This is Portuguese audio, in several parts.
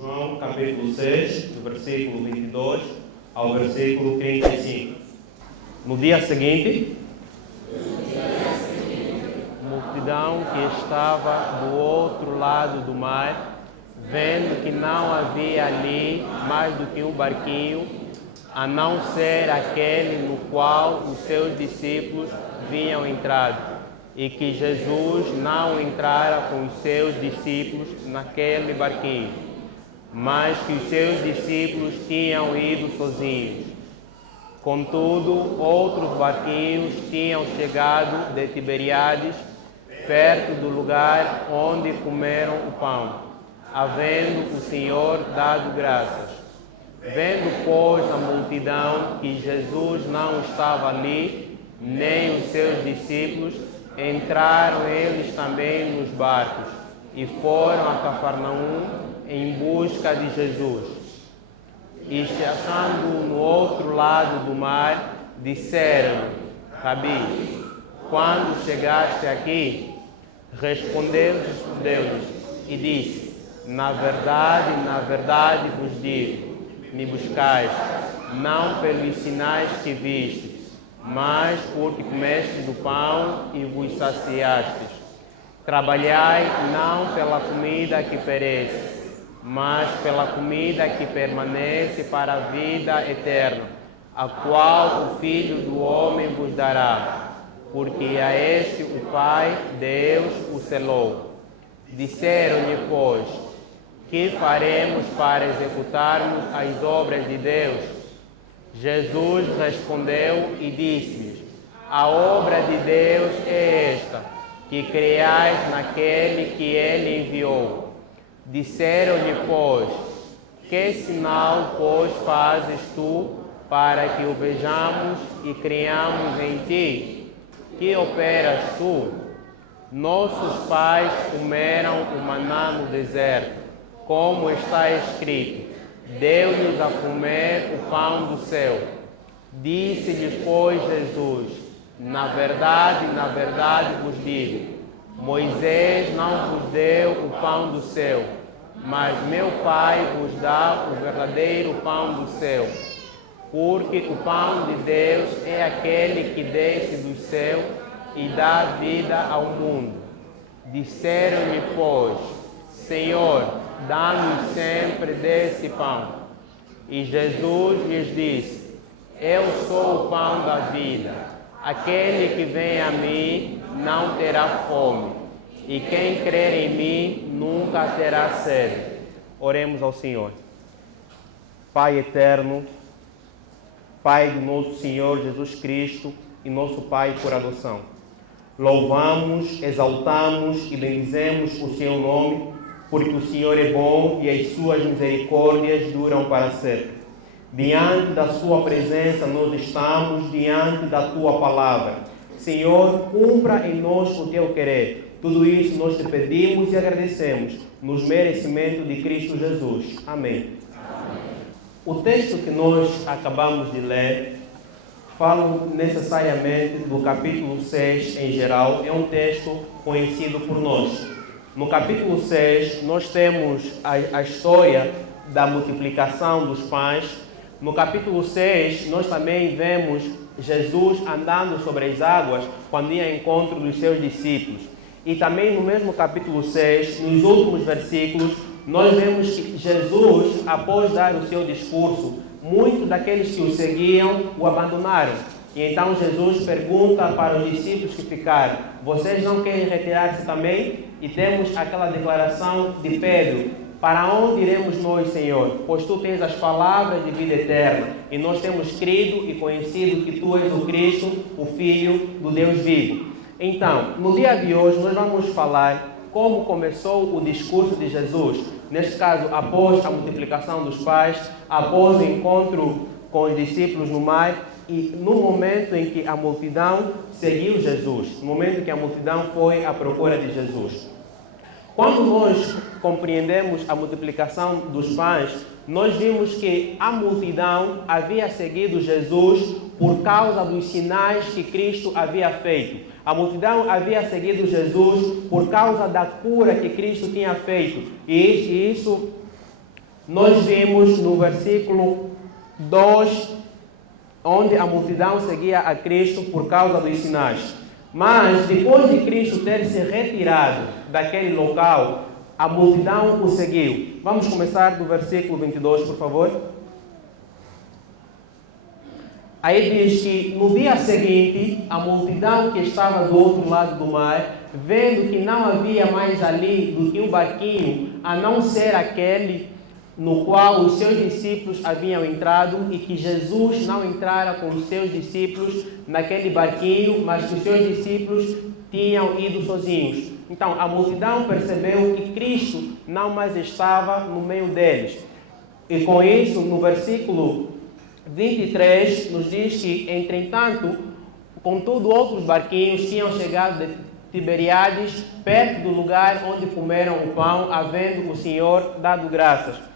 João capítulo 6, do versículo 22 ao versículo 35. No dia seguinte, a multidão que estava do outro lado do mar, vendo que não havia ali mais do que um barquinho, a não ser aquele no qual os seus discípulos vinham entrado, e que Jesus não entrara com os seus discípulos naquele barquinho, mas que os seus discípulos tinham ido sozinhos. Contudo, outros barquinhos tinham chegado de Tiberíades, perto do lugar onde comeram o pão, havendo o Senhor dado graças. Vendo, pois, a multidão que Jesus não estava ali, nem os seus discípulos, entraram eles também nos barcos e foram a Cafarnaum em busca de Jesus. E achando-o no outro lado do mar, disseram-lhe: Rabi, quando chegaste aqui? Respondeu-lhes e disse: na verdade vos digo, me buscais, não pelos sinais que vistes, mas porque comestes do pão e vos saciastes. Trabalhai não pela comida que perece, mas pela comida que permanece para a vida eterna, a qual o Filho do Homem vos dará, porque a este o Pai, Deus, o selou. Disseram-lhe, pois, que faremos para executarmos as obras de Deus? Jesus respondeu e disse-lhes: a obra de Deus é esta, que creiais naquele que Ele enviou. Disseram-lhe, pois, que sinal, pois, fazes tu para que o vejamos e creiamos em ti? Que operas tu? Nossos pais comeram o maná no deserto, como está escrito: deu-lhes a comer o pão do céu. Disse-lhes, pois, Jesus: na verdade vos digo, Moisés não vos deu o pão do céu, mas meu Pai vos dá o verdadeiro pão do céu. Porque o pão de Deus é aquele que desce do céu e dá vida ao mundo. Disseram-lhe, pois: Senhor, dá-nos sempre desse pão. E Jesus lhes disse: eu sou o pão da vida. Aquele que vem a mim não terá fome, e quem crer em mim nunca terá sede. Oremos ao Senhor. Pai eterno, Pai do nosso Senhor Jesus Cristo e nosso Pai por adoção, louvamos, exaltamos e bendizemos o Seu nome, porque o Senhor é bom e as suas misericórdias duram para sempre. Diante da sua presença nós estamos, diante da tua palavra. Senhor, cumpra em nós o teu querer. Tudo isso nós te pedimos e agradecemos, nos merecimentos de Cristo Jesus. Amém. O texto que nós acabamos de ler fala necessariamente do capítulo 6 em geral. É um texto conhecido por nós. No capítulo 6, nós temos a história da multiplicação dos pães. No capítulo 6, nós também vemos Jesus andando sobre as águas quando ia ao encontro dos seus discípulos. E também no mesmo capítulo 6, nos últimos versículos, nós vemos que Jesus, após dar o seu discurso, muitos daqueles que o seguiam o abandonaram. E então Jesus pergunta para os discípulos que ficaram: vocês não querem retirar-se também? E temos aquela declaração de Pedro: para onde iremos nós, Senhor? Pois tu tens as palavras de vida eterna, e nós temos crido e conhecido que tu és o Cristo, o Filho do Deus vivo. Então, no dia de hoje, nós vamos falar como começou o discurso de Jesus, neste caso, após a multiplicação dos pães, após o encontro com os discípulos no mar, e no momento em que a multidão seguiu Jesus, no momento em que a multidão foi à procura de Jesus. Quando nós compreendemos a multiplicação dos pães, nós vimos que a multidão havia seguido Jesus por causa dos sinais que Cristo havia feito. A multidão havia seguido Jesus por causa da cura que Cristo tinha feito. E isso nós vimos no versículo 2, onde a multidão seguia a Cristo por causa dos sinais. Mas, depois de Cristo ter se retirado daquele local, a multidão o seguiu. Vamos começar do versículo 22, por favor. Aí diz que no dia seguinte, a multidão que estava do outro lado do mar, vendo que não havia mais ali do que um barquinho, a não ser aquele no qual os seus discípulos haviam entrado, e que Jesus não entrara com os seus discípulos naquele barquinho, mas que os seus discípulos tinham ido sozinhos. Então, a multidão percebeu que Cristo não mais estava no meio deles. E com isso, no versículo 23, nos diz que, entretanto, contudo, outros barquinhos tinham chegado de Tiberíades, perto do lugar onde comeram o pão, havendo o Senhor dado graças.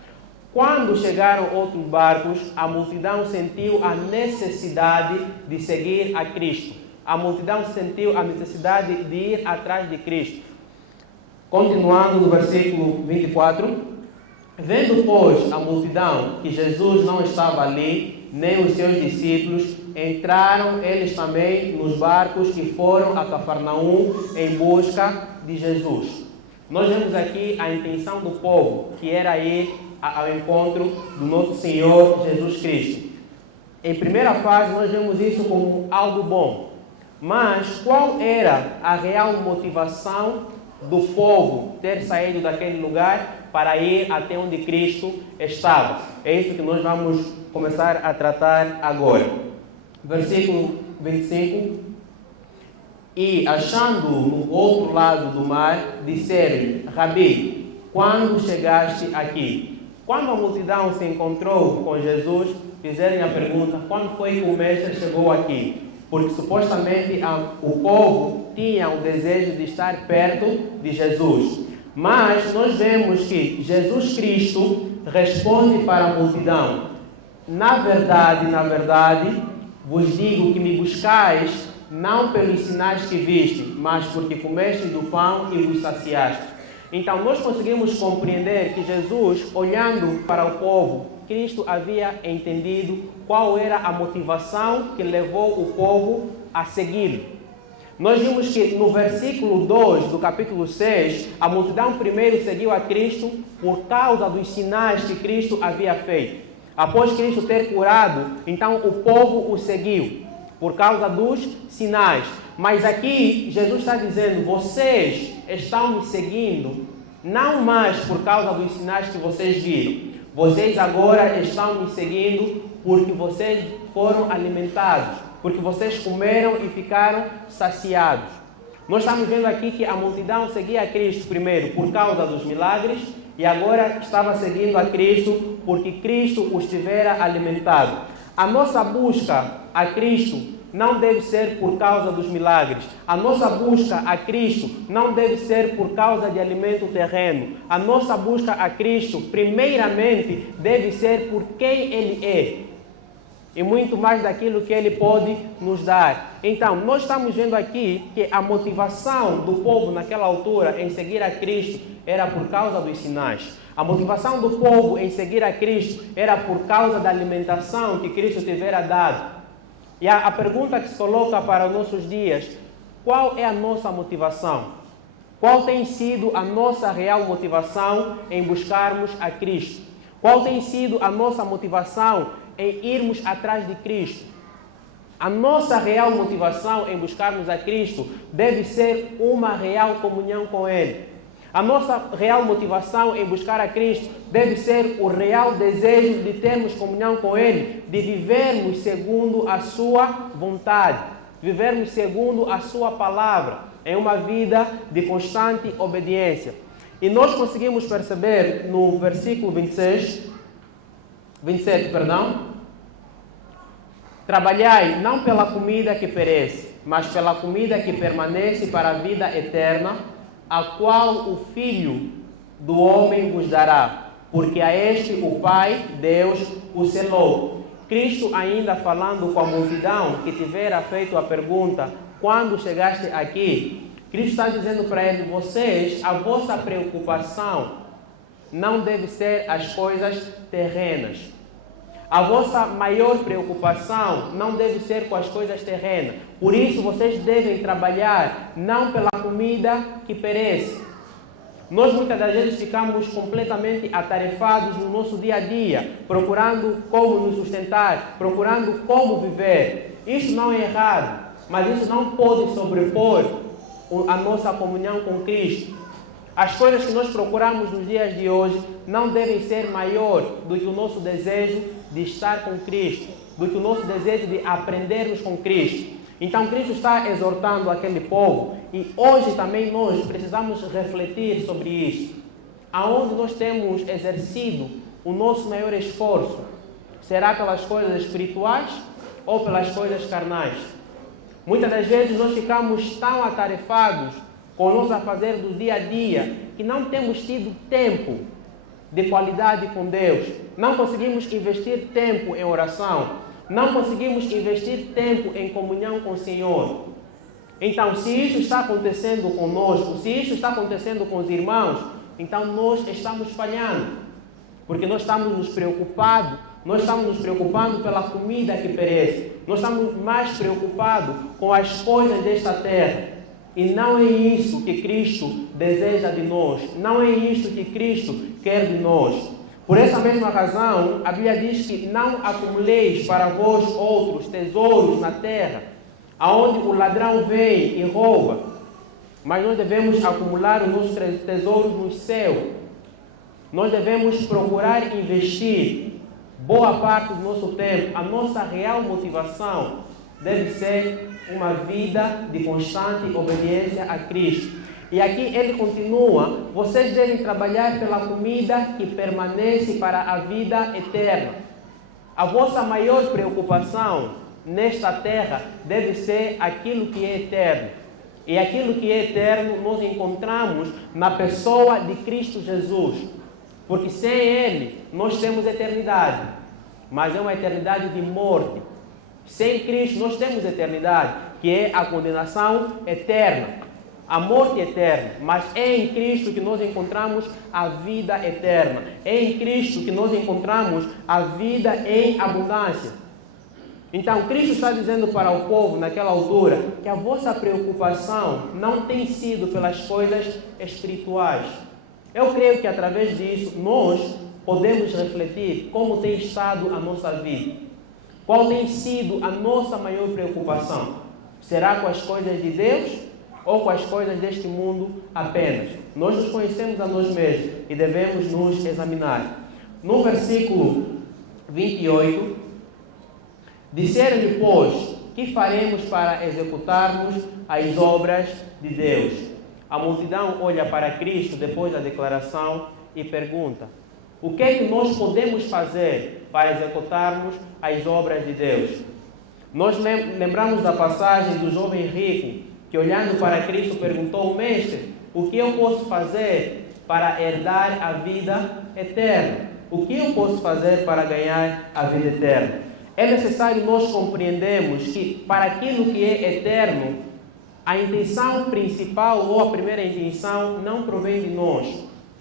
Quando chegaram outros barcos, a multidão sentiu a necessidade de seguir a Cristo. A multidão sentiu a necessidade de ir atrás de Cristo. Continuando no versículo 24. Vendo, pois, a multidão que Jesus não estava ali, nem os seus discípulos, entraram eles também nos barcos e foram a Cafarnaum em busca de Jesus. Nós vemos aqui a intenção do povo, que era ir ao encontro do nosso Senhor Jesus Cristo. Em primeira fase, nós vemos isso como algo bom. Mas qual era a real motivação do povo ter saído daquele lugar para ir até onde Cristo estava? É isso que nós vamos começar a tratar agora. Versículo 25. E, achando no outro lado do mar, disseram: Rabi, quando chegaste aqui? Quando a multidão se encontrou com Jesus, fizeram a pergunta: quando foi que o mestre chegou aqui? Porque supostamente o povo tinha o desejo de estar perto de Jesus. Mas nós vemos que Jesus Cristo responde para a multidão: na verdade, vos digo que me buscais não pelos sinais que viste, mas porque comeste do pão e vos saciaste. Então nós conseguimos compreender que Jesus, olhando para o povo, Cristo havia entendido qual era a motivação que levou o povo a segui-lo. Nós vimos que no versículo 2 do capítulo 6, a multidão primeiro seguiu a Cristo por causa dos sinais que Cristo havia feito. Após Cristo ter curado, então o povo o seguiu por causa dos sinais. Mas aqui Jesus está dizendo: vocês estão me seguindo não mais por causa dos sinais que vocês viram. Vocês agora estão me seguindo porque vocês foram alimentados, porque vocês comeram e ficaram saciados. Nós estamos vendo aqui que a multidão seguia a Cristo primeiro por causa dos milagres e agora estava seguindo a Cristo porque Cristo os tivera alimentado. A nossa busca a Cristo não deve ser por causa dos milagres. A nossa busca a Cristo não deve ser por causa de alimento terreno. A nossa busca a Cristo, primeiramente, deve ser por quem Ele é. E muito mais daquilo que Ele pode nos dar. Então, nós estamos vendo aqui que a motivação do povo naquela altura em seguir a Cristo era por causa dos sinais. A motivação do povo em seguir a Cristo era por causa da alimentação que Cristo tivera dado. E a pergunta que se coloca para os nossos dias: qual é a nossa motivação? Qual tem sido a nossa real motivação em buscarmos a Cristo? Qual tem sido a nossa motivação em irmos atrás de Cristo? A nossa real motivação em buscarmos a Cristo deve ser uma real comunhão com Ele. A nossa real motivação em buscar a Cristo deve ser o real desejo de termos comunhão com Ele, de vivermos segundo a Sua vontade, vivermos segundo a Sua palavra, em uma vida de constante obediência. E nós conseguimos perceber no versículo 27, trabalhai não pela comida que perece, mas pela comida que permanece para a vida eterna, a qual o Filho do Homem vos dará, porque a este o Pai, Deus, o selou. Cristo ainda falando com a multidão que tivera feito a pergunta: quando chegaste aqui? Cristo está dizendo para ele: vocês, a vossa preocupação não deve ser as coisas terrenas. A vossa maior preocupação não deve ser com as coisas terrenas. Por isso, vocês devem trabalhar não pela comida que perece. Nós muitas das vezes ficamos completamente atarefados no nosso dia a dia, procurando como nos sustentar, procurando como viver. Isso não é errado, mas isso não pode sobrepor a nossa comunhão com Cristo. As coisas que nós procuramos nos dias de hoje não devem ser maior do que o nosso desejo de estar com Cristo, do que o nosso desejo de aprendermos com Cristo. Então Cristo está exortando aquele povo e hoje também nós precisamos refletir sobre isso. Aonde nós temos exercido o nosso maior esforço? Será pelas coisas espirituais ou pelas coisas carnais? Muitas das vezes nós ficamos tão atarefados com o nosso afazer do dia a dia que não temos tido tempo de qualidade com Deus. Não conseguimos investir tempo em oração. Não conseguimos investir tempo em comunhão com o Senhor. Então, se isso está acontecendo conosco, se isso está acontecendo com os irmãos, então nós estamos falhando. Porque nós estamos nos preocupando pela comida que perece. Nós estamos mais preocupados com as coisas desta terra. E não é isso que Cristo deseja de nós. Não é isso que Cristo quer de nós. Por essa mesma razão, a Bíblia diz que não acumuleis para vós outros tesouros na terra, aonde o ladrão vem e rouba. Mas nós devemos acumular os nossos tesouros no céu. Nós devemos procurar investir boa parte do nosso tempo. A nossa real motivação deve ser uma vida de constante obediência a Cristo. E aqui ele continua: vocês devem trabalhar pela comida que permanece para a vida eterna. A vossa maior preocupação nesta terra deve ser aquilo que é eterno. E aquilo que é eterno nós encontramos na pessoa de Cristo Jesus. Porque sem Ele nós temos eternidade, mas é uma eternidade de morte. Sem Cristo nós temos eternidade, que é a condenação eterna, a morte eterna. Mas é em Cristo que nós encontramos a vida eterna. É em Cristo que nós encontramos a vida em abundância. Então Cristo está dizendo para o povo naquela altura que a vossa preocupação não tem sido pelas coisas espirituais. Eu creio que através disso nós podemos refletir como tem estado a nossa vida. Qual tem sido a nossa maior preocupação? Será com as coisas de Deus ou com as coisas deste mundo apenas? Nós nos conhecemos a nós mesmos e devemos nos examinar. No versículo 28, disseram-lhe, pois, que faremos para executarmos as obras de Deus? A multidão olha para Cristo depois da declaração e pergunta: o que é que nós podemos fazer para executarmos as obras de Deus? Nós lembramos da passagem do jovem rico que, olhando para Cristo, perguntou: mestre, o que eu posso fazer para herdar a vida eterna? O que eu posso fazer para ganhar a vida eterna? É necessário nós compreendermos que para aquilo que é eterno, a intenção principal ou a primeira intenção não provém de nós.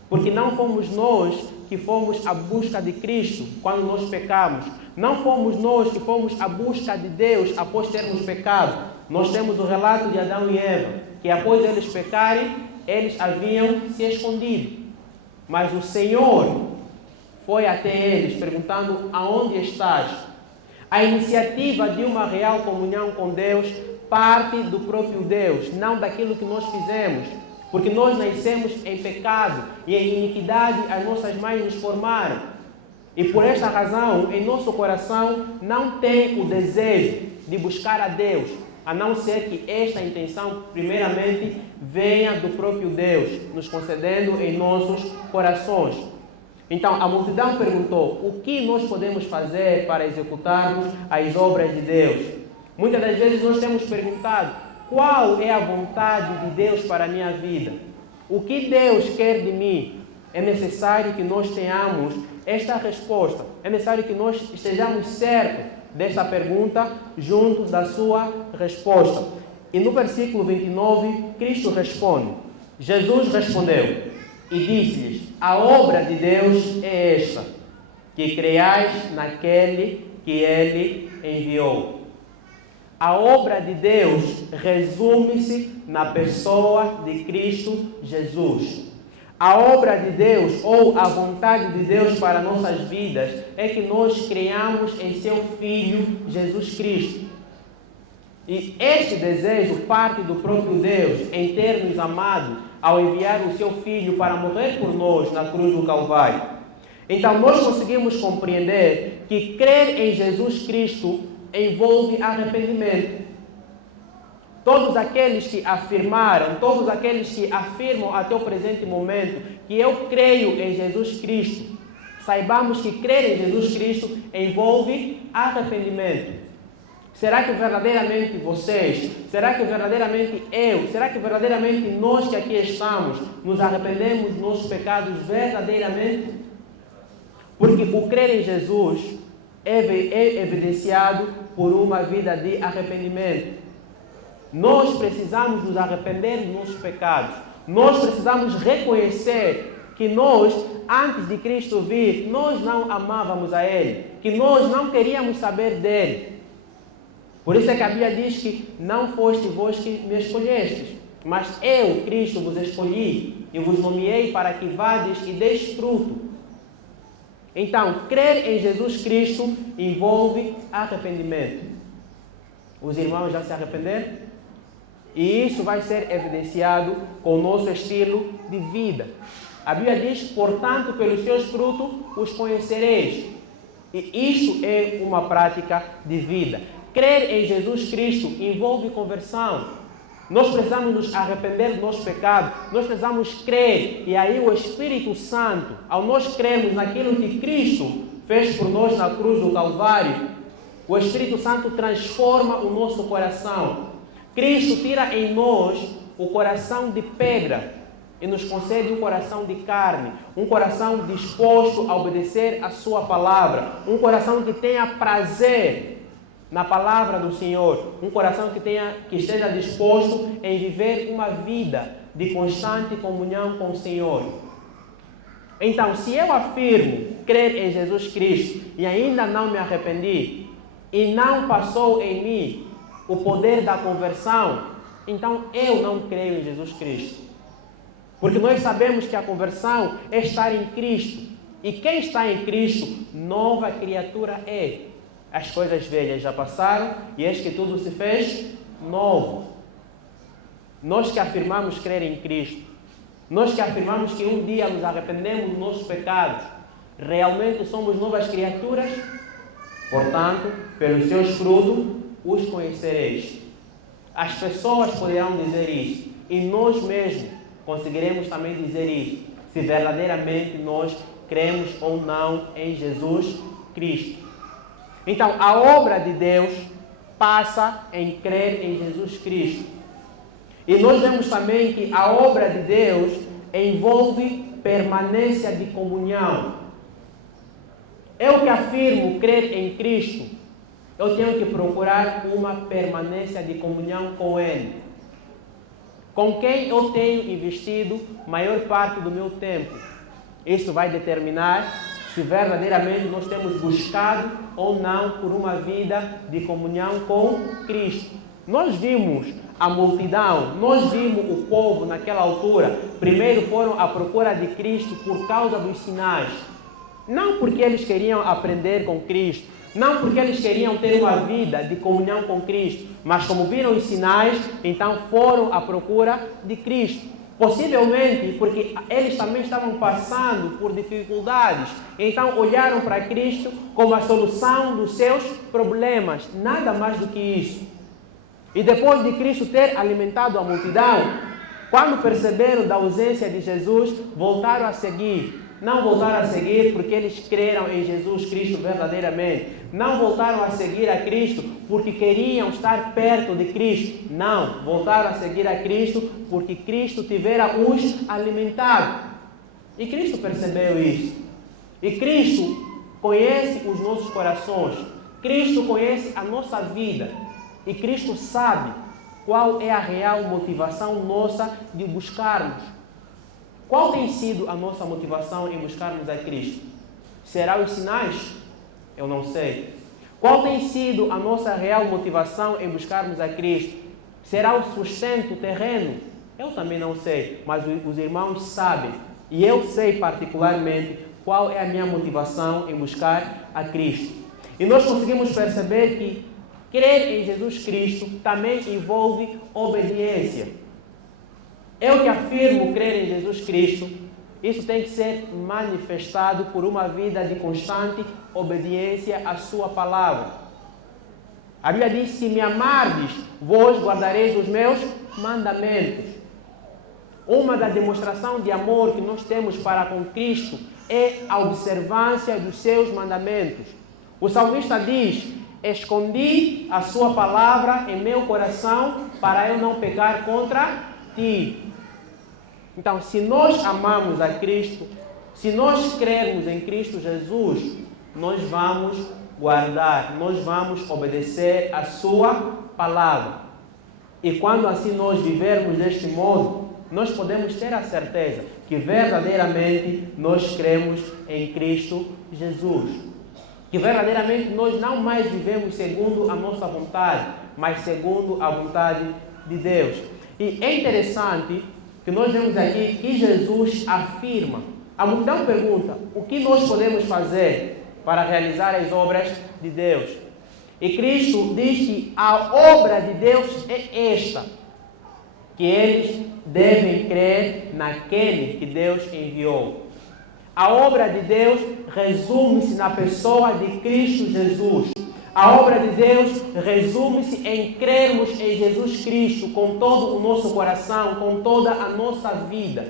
Porque não fomos nós que fomos à busca de Cristo quando nós pecamos. Não fomos nós que fomos à busca de Deus após termos pecado. Nós temos o relato de Adão e Eva, que após eles pecarem, eles haviam se escondido. Mas o Senhor foi até eles perguntando: aonde estás? A iniciativa de uma real comunhão com Deus parte do próprio Deus, não daquilo que nós fizemos. Porque nós nascemos em pecado e em iniquidade as nossas mães nos formaram. E por esta razão, em nosso coração não tem o desejo de buscar a Deus, a não ser que esta intenção, primeiramente, venha do próprio Deus, nos concedendo em nossos corações. Então, a multidão perguntou: o que nós podemos fazer para executarmos as obras de Deus? Muitas das vezes nós temos perguntado: qual é a vontade de Deus para a minha vida? O que Deus quer de mim? É necessário que nós tenhamos esta resposta. É necessário que nós estejamos certos desta pergunta junto da sua resposta. E no versículo 29, Cristo responde. Jesus respondeu: e disse-lhes: a obra de Deus é esta, que creiais naquele que Ele enviou. A obra de Deus resume-se na pessoa de Cristo Jesus. A obra de Deus, ou a vontade de Deus para nossas vidas, é que nós creiamos em seu Filho Jesus Cristo. E este desejo parte do próprio Deus em ter nos amado ao enviar o seu Filho para morrer por nós na cruz do Calvário. Então nós conseguimos compreender que crer em Jesus Cristo envolve arrependimento. Todos aqueles que afirmaram, todos aqueles que afirmam até o presente momento que eu creio em Jesus Cristo, saibamos que crer em Jesus Cristo envolve arrependimento. Será que verdadeiramente vocês, será que verdadeiramente eu, será que verdadeiramente nós que aqui estamos nos arrependemos dos nossos pecados verdadeiramente? Porque o crer em Jesus é evidenciado por uma vida de arrependimento. Nós precisamos nos arrepender dos nossos pecados. Nós precisamos reconhecer que nós, antes de Cristo vir, nós não amávamos a Ele, que nós não queríamos saber dEle. Por isso é que a Bíblia diz que não foste vós que me escolhestes, mas eu, Cristo, vos escolhi e vos nomeei para que vades e deis fruto. Então, crer em Jesus Cristo envolve arrependimento. Os irmãos já se arrependeram? E isso vai ser evidenciado com o nosso estilo de vida. A Bíblia diz: portanto, pelos seus frutos os conhecereis. E isto é uma prática de vida. Crer em Jesus Cristo envolve conversão. Nós precisamos nos arrepender do nosso pecado. Nós precisamos crer. E aí o Espírito Santo, ao nós crermos naquilo que Cristo fez por nós na cruz do Calvário, o Espírito Santo transforma o nosso coração. Cristo tira em nós o coração de pedra e nos concede um coração de carne, um coração disposto a obedecer a sua palavra, um coração que tenha prazer na palavra do Senhor, um coração que esteja disposto em viver uma vida de constante comunhão com o Senhor. Então, se eu afirmo crer em Jesus Cristo e ainda não me arrependi e não passou em mim o poder da conversão, então eu não creio em Jesus Cristo. Porque nós sabemos que a conversão é estar em Cristo. E quem está em Cristo, nova criatura é. As coisas velhas já passaram e eis que tudo se fez novo. Nós que afirmamos crer em Cristo, nós que afirmamos que um dia nos arrependemos dos nossos pecados, realmente somos novas criaturas? Portanto, pelos seus frutos os conhecereis. As pessoas poderão dizer isso e nós mesmos conseguiremos também dizer isso, se verdadeiramente nós cremos ou não em Jesus Cristo. Então, a obra de Deus passa em crer em Jesus Cristo. E nós vemos também que a obra de Deus envolve permanência de comunhão. Eu que afirmo crer em Cristo, eu tenho que procurar uma permanência de comunhão com Ele, com quem eu tenho investido maior parte do meu tempo. Isso vai determinar se verdadeiramente nós temos buscado ou não por uma vida de comunhão com Cristo. Nós vimos a multidão, nós vimos o povo naquela altura, primeiro foram à procura de Cristo por causa dos sinais. Não porque eles queriam aprender com Cristo, não porque eles queriam ter uma vida de comunhão com Cristo, mas como viram os sinais, então foram à procura de Cristo. Possivelmente porque eles também estavam passando por dificuldades, então olharam para Cristo como a solução dos seus problemas, nada mais do que isso. E depois de Cristo ter alimentado a multidão, quando perceberam da ausência de Jesus, voltaram a seguir. Não voltaram a seguir porque eles creram em Jesus Cristo verdadeiramente. Não voltaram a seguir a Cristo porque queriam estar perto de Cristo. Não, voltaram a seguir a Cristo porque Cristo tivera os alimentado. E Cristo percebeu isso. E Cristo conhece os nossos corações. Cristo conhece a nossa vida. E Cristo sabe qual é a real motivação nossa de buscarmos. Qual tem sido a nossa motivação em buscarmos a Cristo? Será os sinais? Eu não sei. Qual tem sido a nossa real motivação em buscarmos a Cristo? Será o sustento terreno? Eu também não sei, mas os irmãos sabem. E eu sei particularmente qual é a minha motivação em buscar a Cristo. E nós conseguimos perceber que crer em Jesus Cristo também envolve obediência. Eu que afirmo crer em Jesus Cristo, isso tem que ser manifestado por uma vida de constante obediência à sua palavra. A Bíblia diz: se me amardes, vós guardareis os meus mandamentos. Uma das demonstrações de amor que nós temos para com Cristo é a observância dos seus mandamentos. O salmista diz: escondi a sua palavra em meu coração para eu não pecar contra ti. Então, se nós amamos a Cristo, se nós crermos em Cristo Jesus, nós vamos guardar, nós vamos obedecer a sua palavra. E quando assim nós vivermos deste modo, nós podemos ter a certeza que verdadeiramente nós cremos em Cristo Jesus. Que verdadeiramente nós não mais vivemos segundo a nossa vontade, mas segundo a vontade de Deus. E é interessante que nós vemos aqui que Jesus afirma. A multidão pergunta: o que nós podemos fazer para realizar as obras de Deus? E Cristo diz que a obra de Deus é esta, que eles devem crer naquele que Deus enviou. A obra de Deus resume-se na pessoa de Cristo Jesus. A obra de Deus resume-se em crermos em Jesus Cristo com todo o nosso coração, com toda a nossa vida.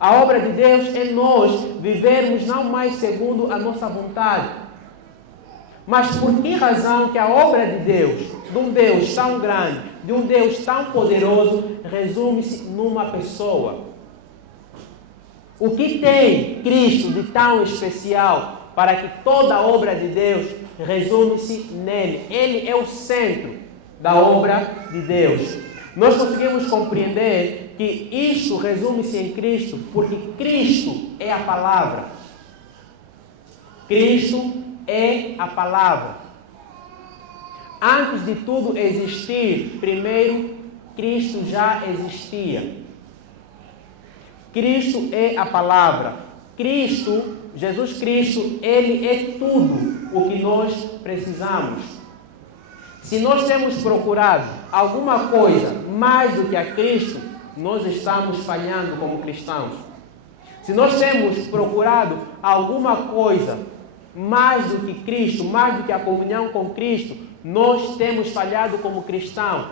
A obra de Deus é nós vivermos não mais segundo a nossa vontade. Mas por que razão que a obra de Deus, de um Deus tão grande, de um Deus tão poderoso, resume-se numa pessoa? O que tem Cristo de tão especial para que toda a obra de Deus resume-se nele? Ele é o centro da obra de Deus. Nós conseguimos compreender que isto resume-se em Cristo porque Cristo é a palavra. Cristo é a palavra. Antes de tudo existir, primeiro Cristo já existia. Cristo é a palavra. Cristo, Jesus Cristo, Ele é tudo o que nós precisamos. Se nós temos procurado alguma coisa mais do que a Cristo, nós estamos falhando como cristãos. Se nós temos procurado alguma coisa mais do que Cristo, mais do que a comunhão com Cristo, nós temos falhado como cristãos.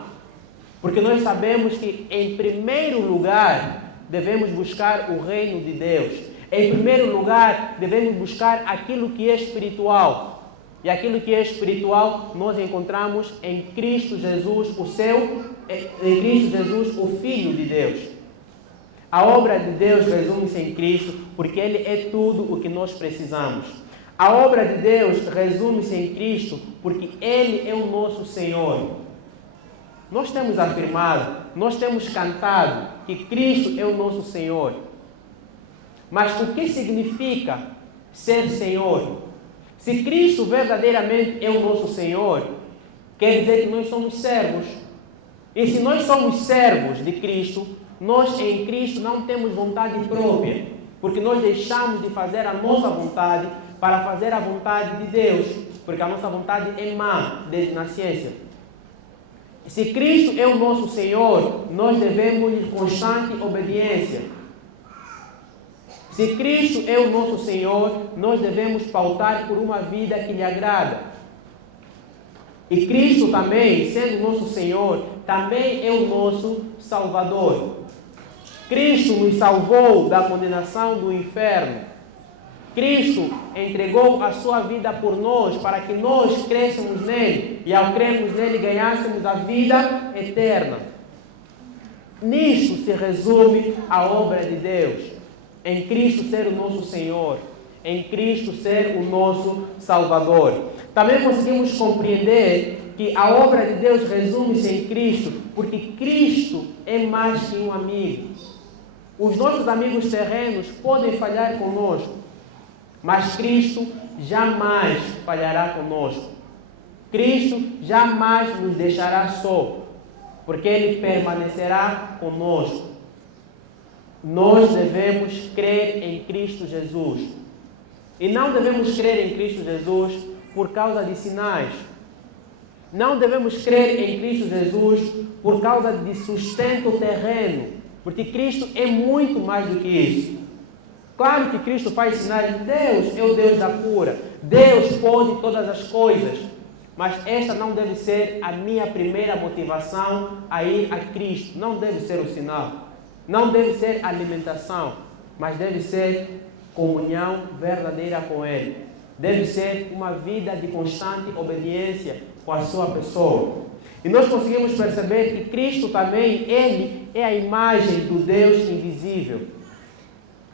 Porque nós sabemos que, em primeiro lugar, devemos buscar o reino de Deus. Em primeiro lugar, devemos buscar aquilo que é espiritual. E aquilo que é espiritual nós encontramos em Cristo Jesus, em Cristo Jesus, o Filho de Deus. A obra de Deus resume-se em Cristo, porque Ele é tudo o que nós precisamos. A obra de Deus resume-se em Cristo, porque Ele é o nosso Senhor. Nós temos afirmado, nós temos cantado que Cristo é o nosso Senhor. Mas o que significa ser Senhor? Se Cristo verdadeiramente é o nosso Senhor, quer dizer que nós somos servos. E se nós somos servos de Cristo, nós em Cristo não temos vontade própria, porque nós deixamos de fazer a nossa vontade para fazer a vontade de Deus, porque a nossa vontade é má desde nascença. Se Cristo é o nosso Senhor, nós devemos constante obediência. Se Cristo é o nosso Senhor, nós devemos pautar por uma vida que lhe agrada. E Cristo também, sendo nosso Senhor, também é o nosso Salvador. Cristo nos salvou da condenação do inferno. Cristo entregou a sua vida por nós para que nós crescemos nele e ao crermos nele ganhássemos a vida eterna. Nisto se resume a obra de Deus. Em Cristo ser o nosso Senhor, em Cristo ser o nosso Salvador. Também conseguimos compreender que a obra de Deus resume-se em Cristo, porque Cristo é mais que um amigo. Os nossos amigos terrenos podem falhar conosco, mas Cristo jamais falhará conosco. Cristo jamais nos deixará só, porque Ele permanecerá conosco. Nós devemos crer em Cristo Jesus. E não devemos crer em Cristo Jesus por causa de sinais. Não devemos crer em Cristo Jesus por causa de sustento terreno, porque Cristo é muito mais do que isso. Claro que Cristo faz sinais. Deus é o Deus da cura. Deus pode todas as coisas. Mas esta não deve ser a minha primeira motivação a ir a Cristo. Não deve ser o sinal. Não deve ser alimentação. Mas deve ser comunhão verdadeira com Ele. Deve ser uma vida de constante obediência com a sua pessoa. E nós conseguimos perceber que Cristo também, Ele é a imagem do Deus invisível.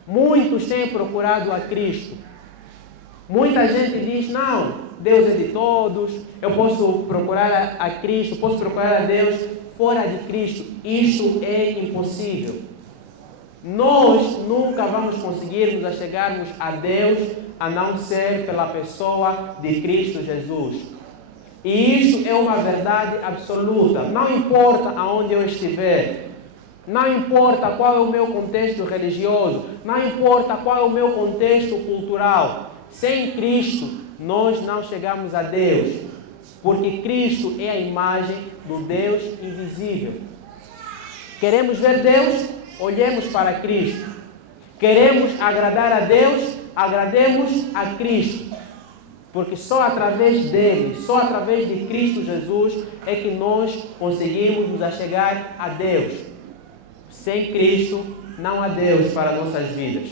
Muitos têm procurado a Cristo. Muita gente diz, não, Deus é de todos, eu posso procurar a Cristo, posso procurar a Deus fora de Cristo. Isto é impossível. Nós nunca vamos conseguir nos achegarmos a Deus a não ser pela pessoa de Cristo Jesus. E isto é uma verdade absoluta. Não importa aonde eu estiver, não importa qual é o meu contexto religioso, não importa qual é o meu contexto cultural. Sem Cristo, nós não chegamos a Deus, porque Cristo é a imagem do Deus invisível. Queremos ver Deus? Olhemos para Cristo. Queremos agradar a Deus? Agrademos a Cristo. Porque só através dele, só através de Cristo Jesus é que nós conseguimos nos achegar a Deus. Sem Cristo não há Deus para nossas vidas.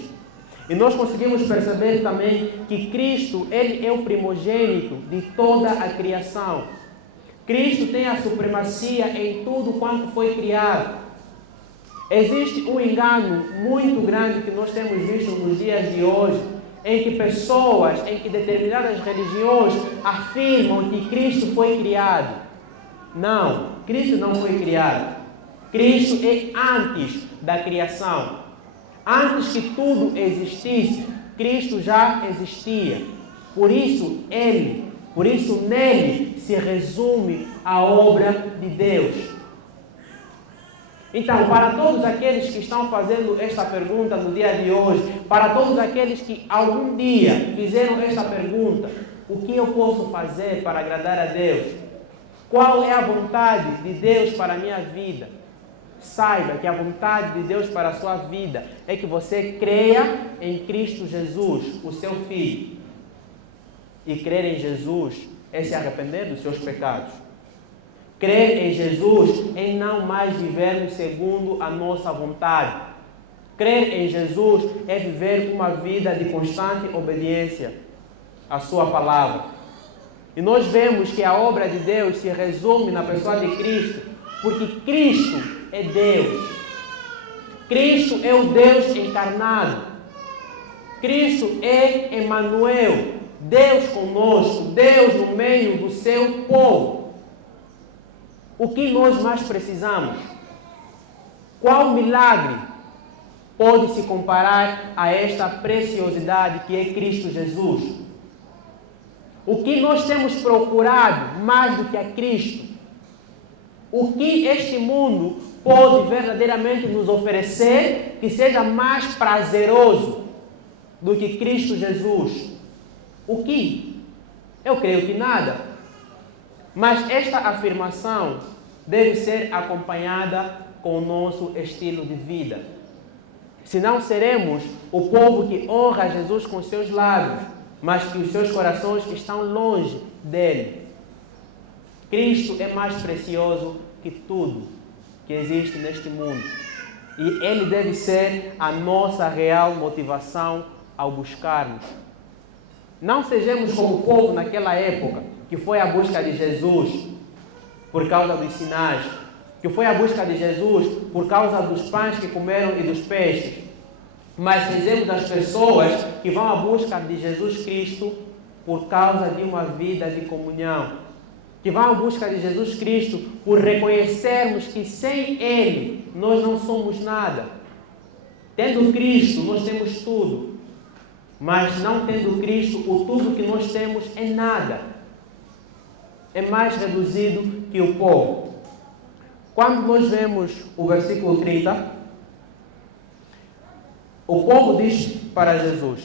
E nós conseguimos perceber também que Cristo, Ele é o primogênito de toda a criação. Cristo tem a supremacia em tudo quanto foi criado. Existe um engano muito grande que nós temos visto nos dias de hoje, em que pessoas, em que determinadas religiões afirmam que Cristo foi criado. Não, Cristo não foi criado. Cristo é antes da criação. Antes que tudo existisse, Cristo já existia. Por isso nele se resume a obra de Deus. Então, para todos aqueles que estão fazendo esta pergunta no dia de hoje, para todos aqueles que algum dia fizeram esta pergunta, o que eu posso fazer para agradar a Deus? Qual é a vontade de Deus para a minha vida? Saiba que a vontade de Deus para a sua vida é que você creia em Cristo Jesus, o seu Filho. E crer em Jesus é se arrepender dos seus pecados. Crer em Jesus é não mais vivermos segundo a nossa vontade. Crer em Jesus é viver uma vida de constante obediência à sua palavra. E nós vemos que a obra de Deus se resume na pessoa de Cristo, porque Cristo é Deus. Cristo é o Deus encarnado. Cristo é Emmanuel, Deus conosco, Deus no meio do seu povo. O que nós mais precisamos? Qual milagre pode se comparar a esta preciosidade que é Cristo Jesus? O que nós temos procurado mais do que a Cristo? O que este mundo pode verdadeiramente nos oferecer que seja mais prazeroso do que Cristo Jesus? O que? Eu creio que nada. Mas esta afirmação deve ser acompanhada com o nosso estilo de vida. Senão seremos o povo que honra Jesus com seus lábios, mas que os seus corações estão longe dele. Cristo é mais precioso que tudo que existe neste mundo. E Ele deve ser a nossa real motivação ao buscarmos. Não sejamos como o povo naquela época, que foi à busca de Jesus por causa dos sinais, que foi à busca de Jesus por causa dos pães que comeram e dos peixes. Mas sejamos as pessoas que vão à busca de Jesus Cristo por causa de uma vida de comunhão, que vão à busca de Jesus Cristo por reconhecermos que sem Ele nós não somos nada. Tendo Cristo, nós temos tudo. Mas não tendo Cristo, o tudo que nós temos é nada. É mais reduzido que o pó. Quando nós vemos o versículo 30, o povo diz para Jesus: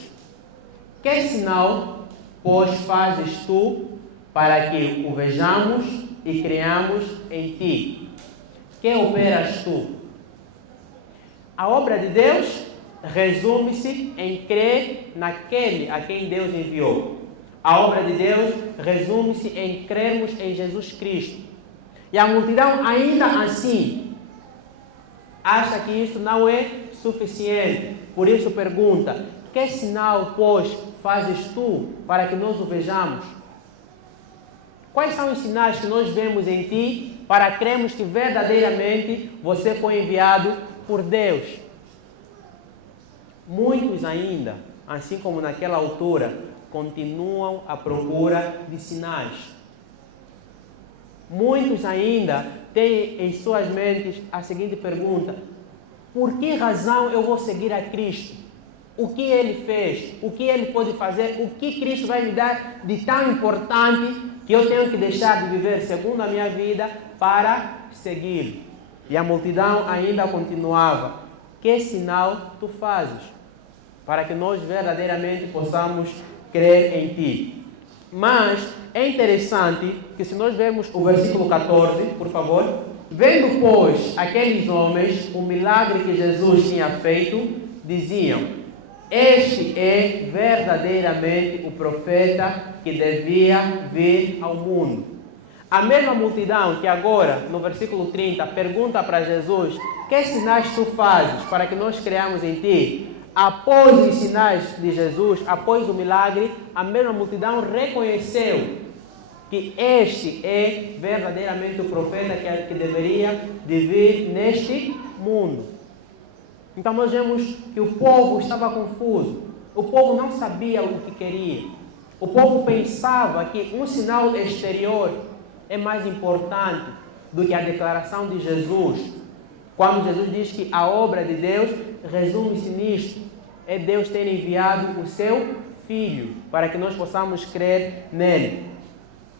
que sinal, pois, fazes tu para que o vejamos e creamos em ti? Que operas tu? A obra de Deus resume-se em crer naquele a quem Deus enviou. A obra de Deus resume-se em crermos em Jesus Cristo. E a multidão ainda assim acha que isso não é suficiente. Por isso pergunta: que sinal, pois, fazes tu para que nós o vejamos? Quais são os sinais que nós vemos em ti para crermos que verdadeiramente você foi enviado por Deus? Muitos ainda, assim como naquela altura, continuam à procura de sinais. Muitos ainda têm em suas mentes a seguinte pergunta: por que razão eu vou seguir a Cristo? O que Ele fez? O que Ele pode fazer? O que Cristo vai me dar de tão importante que eu tenho que deixar de viver segundo a minha vida para segui-lo? E a multidão ainda continuava: que sinal tu fazes para que nós verdadeiramente possamos crer em ti? Mas é interessante que, se nós vermos o versículo 14, por favor: vendo, pois, aqueles homens o milagre que Jesus tinha feito, diziam: este é verdadeiramente o profeta que devia vir ao mundo. A mesma multidão que agora, no versículo 30, pergunta para Jesus: que sinais tu fazes para que nós creamos em ti? Após os sinais de Jesus, após o milagre, a mesma multidão reconheceu que este é verdadeiramente o profeta que deveria de vir neste mundo. Então nós vemos que o povo estava confuso. O povo não sabia o que queria. O povo pensava que um sinal exterior é mais importante do que a declaração de Jesus. Quando Jesus diz que a obra de Deus resume-se nisto: é Deus ter enviado o seu Filho para que nós possamos crer nele.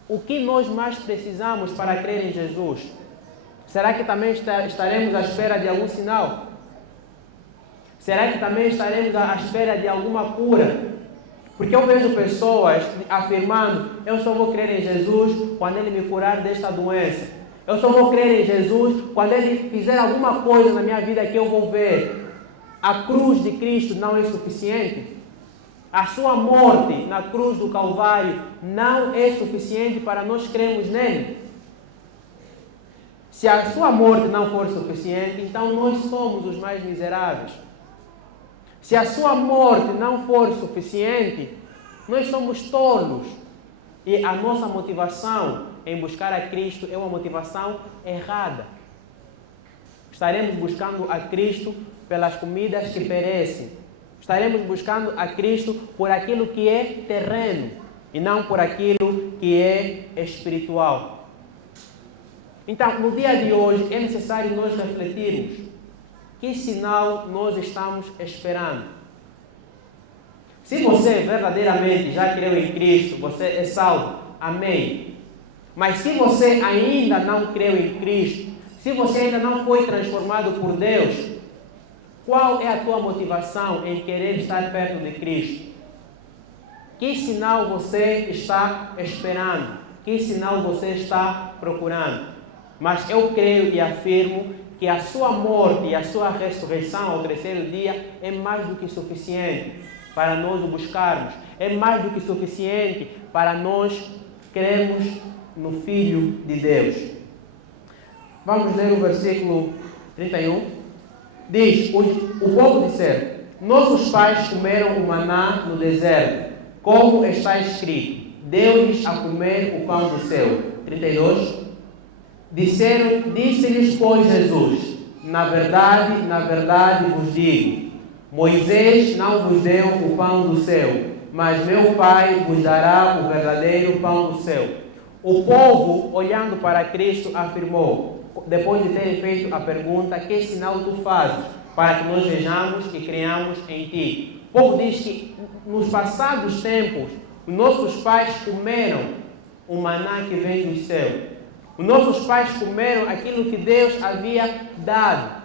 O que nós mais precisamos para crer em Jesus? Será que também estaremos à espera de algum sinal? Será que também estaremos à espera de alguma cura? Porque eu vejo pessoas afirmando: eu só vou crer em Jesus quando Ele me curar desta doença. Eu só vou crer em Jesus quando Ele fizer alguma coisa na minha vida que eu vou ver. A cruz de Cristo não é suficiente? A sua morte na cruz do Calvário não é suficiente para nós crermos nele? Se a sua morte não for suficiente, então nós somos os mais miseráveis. Se a sua morte não for suficiente, nós somos tolos. E a nossa motivação em buscar a Cristo é uma motivação errada. Estaremos buscando a Cristo pelas comidas que perecem. Estaremos buscando a Cristo por aquilo que é terreno e não por aquilo que é espiritual. Então, no dia de hoje, é necessário nós refletirmos: que sinal nós estamos esperando? Se você verdadeiramente já creu em Cristo, você é salvo. Amém. Mas se você ainda não creu em Cristo, se você ainda não foi transformado por Deus, qual é a tua motivação em querer estar perto de Cristo? Que sinal você está esperando? Que sinal você está procurando? Mas eu creio e afirmo que a sua morte e a sua ressurreição ao terceiro dia é mais do que suficiente para nós o buscarmos. É mais do que suficiente para nós crermos no Filho de Deus. Vamos ler o versículo 31. Diz: o povo disseram: nossos pais comeram o maná no deserto, como está escrito: deu-lhes a comer o pão do céu. 32. Disse-lhes, pois, Jesus: na verdade vos digo, Moisés não vos deu o pão do céu, mas meu Pai vos dará o verdadeiro pão do céu. O povo, olhando para Cristo, afirmou, depois de terem feito a pergunta: que sinal tu fazes para que nós vejamos e creiamos em Ti. O povo diz que nos passados tempos, os nossos pais comeram o maná que vem do céu. Os nossos pais comeram aquilo que Deus havia dado.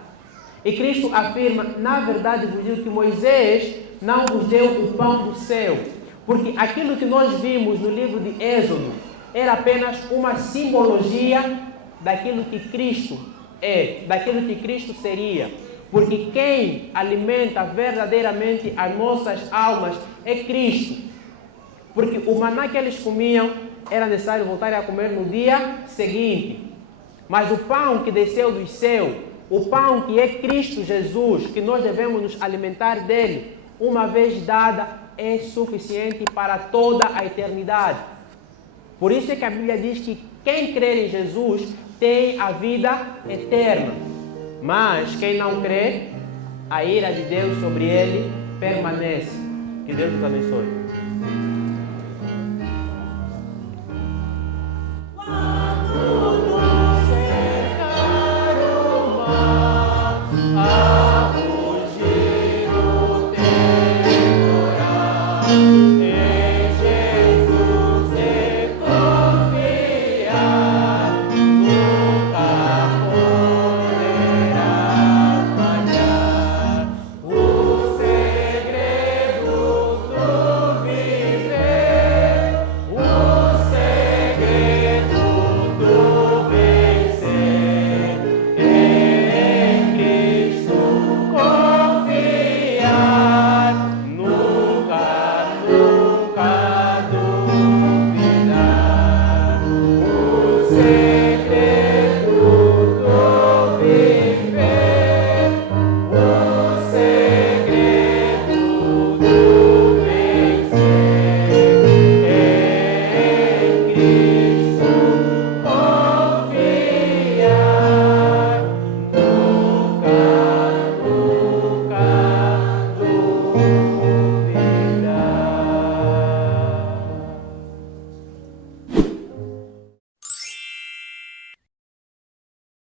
E Cristo afirma, na verdade vos digo que Moisés não vos deu o pão do céu. Porque aquilo que nós vimos no livro de Êxodo era apenas uma simbologia daquilo que Cristo é, daquilo que Cristo seria. Porque quem alimenta verdadeiramente as nossas almas é Cristo. Porque o maná que eles comiam era necessário voltar a comer no dia seguinte. Mas o pão que desceu do céu, o pão que é Cristo Jesus, que nós devemos nos alimentar dele, uma vez dada, é suficiente para toda a eternidade. Por isso é que a Bíblia diz que quem crer em Jesus tem a vida eterna. Mas quem não crê, a ira de Deus sobre ele permanece. Que Deus nos abençoe.